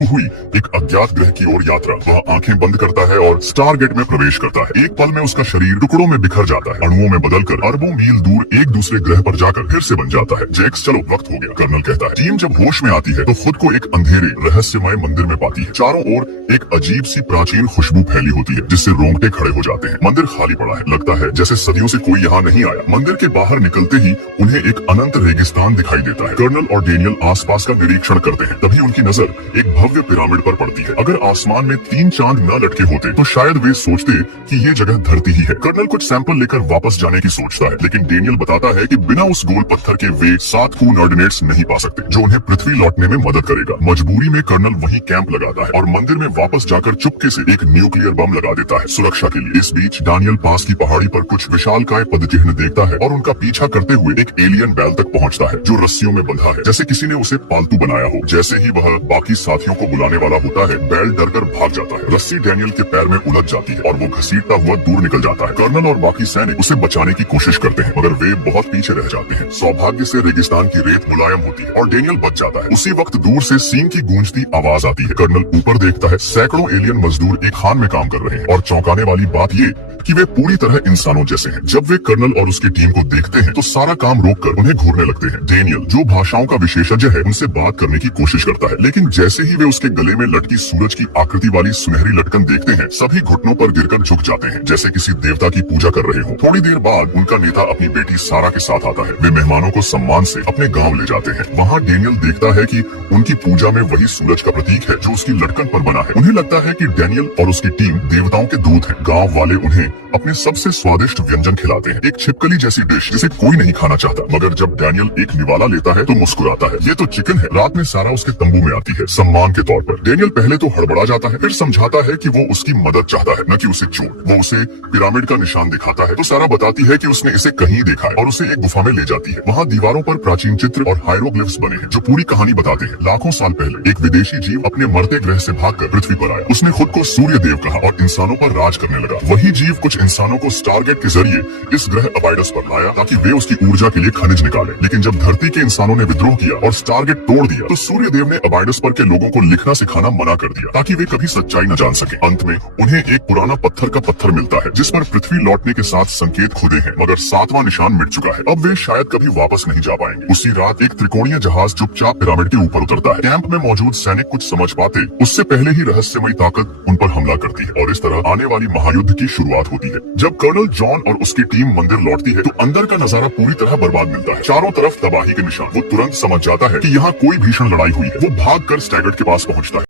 हुई एक अज्ञात ग्रह की ओर यात्रा। वह आंखें बंद करता है और स्टार गेट में प्रवेश करता है। एक पल में उसका शरीर टुकड़ों में बिखर जाता है, अणुओं में बदलकर अरबों मील दूर एक दूसरे ग्रह पर जाकर फिर से बन जाता है। जैक्स, चलो वक्त हो गया, कर्नल कहता है। टीम जब होश में आती है तो खुद को एक अंधेरे रहस्यमय मंदिर में पाती है। चारों ओर एक अजीब सी प्राचीन खुशबू फैली होती है जिससे रोंगटे खड़े हो जाते हैं। मंदिर खाली पड़ा है, लगता है जैसे सदियों से कोई यहाँ नहीं आया। मंदिर के बाहर निकलते ही उन्हें एक अनंत रेगिस्तान दिखाई देता है। कर्नल और डेनियल आसपास का निरीक्षण करते हैं, तभी उनकी नजर एक भव्य पिरामिड पर पड़ती है। अगर आसमान में 3 चांद न लटके होते तो शायद वे सोचते कि ये जगह धरती ही है। कर्नल कुछ सैंपल लेकर वापस जाने की सोचता है, लेकिन डेनियल बताता है कि बिना उस गोल पत्थर के वे 7 कोऑर्डिनेट्स नहीं पा सकते जो उन्हें पृथ्वी लौटने में मदद करेगा। मजबूरी में कर्नल वहीं कैंप लगाता है और मंदिर में वापस जाकर चुपके से एक न्यूक्लियर बम लगा देता है सुरक्षा के लिए। इस बीच डानियल पास की पहाड़ी पर कुछ विशालकाय पदचिह्न देखता है और उनका पीछा करते हुए एक एलियन बैल तक पहुंचता है जो रस्सियों में बंधा है, जैसे किसी ने उसे पालतू बनाया हो। जैसे ही वह बाकी साथियों को बुलाने वाला होता है, बैल डरकर भाग जाता है। रस्सी डेनियल के पैर में उलझ जाती है और वो घसीटता हुआ दूर निकल जाता है। कर्नल और बाकी सैनिक उसे बचाने की कोशिश करते हैं, मगर वे बहुत पीछे रह जाते हैं। सौभाग्य से रेगिस्तान की रेत मुलायम होती है और डेनियल बच जाता है। उसी वक्त दूर से सींग की गूंजती आवाज आती है। कर्नल ऊपर देखता है, सैकड़ों एलियन मजदूर एक खान में काम कर रहे हैं और चौंकाने वाली बात ये कि वे पूरी तरह इंसानों जैसे हैं। जब वे कर्नल और उसकी टीम को देखते हैं तो सारा काम रोककर उन्हें घूरने लगते हैं। डेनियल, जो भाषाओं का विशेषज्ञ है, उनसे बात करने की कोशिश करता है, लेकिन जैसे ही वे उसके गले में लटकी सूरज की आकृति वाली सुनहरी लटकन देखते हैं, सभी घुटनों पर गिरकर झुक जाते हैं जैसे किसी देवता की पूजा कर रहे हो। थोड़ी देर बाद उनका नेता अपनी बेटी सारा के साथ आता है। वे मेहमानों को सम्मान से अपने गाँव ले जाते हैं। वहाँ डेनियल देखता है कि उनकी पूजा में वही सूरज का प्रतीक है जो उसकी लटकन पर बना है। उन्हें लगता है कि डेनियल और उसकी टीम देवताओं के दूत हैं। गाँव वाले उन्हें अपने सबसे स्वादिष्ट व्यंजन खिलाते हैं, एक छिपकली जैसी डिश जिसे कोई नहीं खाना चाहता। मगर जब डेनियल एक निवाला लेता है तो मुस्कुराता है। ये तो चिकन है। रात में सारा उसके तंबू में आती है सम्मान के तौर पर। डेनियल पहले तो हड़बड़ा जाता है, फिर समझाता है कि वो उसकी मदद चाहता है, न कि उसे चोट। वो उसे पिरामिड का निशान दिखाता है तो सारा बताती है कि उसने इसे कहीं देखा है और उसे एक गुफा में ले जाती है। वहाँ दीवारों पर प्राचीन चित्र और हायरोग्लिफ्स बने हैं जो पूरी कहानी बताते हैं। लाखों साल पहले एक विदेशी जीव अपने मरते ग्रह से भागकर पृथ्वी पर आया। उसने खुद को सूर्य देव कहा और इंसानों पर राज करने लगा। वही जीव कुछ इंसानों को स्टारगेट के जरिए इस ग्रह अबाइडस पर लाया ताकि वे उसकी ऊर्जा के लिए खनिज निकाले। लेकिन जब धरती के इंसानों ने विद्रोह किया और स्टारगेट तोड़ दिया तो सूर्य देव ने अबाइडस पर के लोगों को लिखना सिखाना मना कर दिया ताकि वे कभी सच्चाई न जान सके। अंत में उन्हें एक पुराना पत्थर का पत्थर मिलता है जिस पर पृथ्वी लौटने के साथ संकेत खुदे हैं, मगर 7वां निशान मिट चुका है। अब वे शायद कभी वापस नहीं जा पाएंगे। उसी रात एक त्रिकोणीय जहाज चुपचाप पिरामिड के ऊपर उतरता है। कैंप में मौजूद सैनिक कुछ समझ पाते उससे पहले ही रहस्यमयी ताकत उन पर हमला करती है और इस तरह आने वाली महायुद्ध की शुरुआत होती है। जब कर्नल जॉन और उसकी टीम मंदिर लौटती है तो अंदर का नजारा पूरी तरह बर्बाद मिलता है। चारों तरफ तबाही के निशान। वो तुरंत समझ जाता है कि यहाँ कोई भीषण लड़ाई हुई है। वो भागकर स्टैगर्ड के पास पहुंचता है।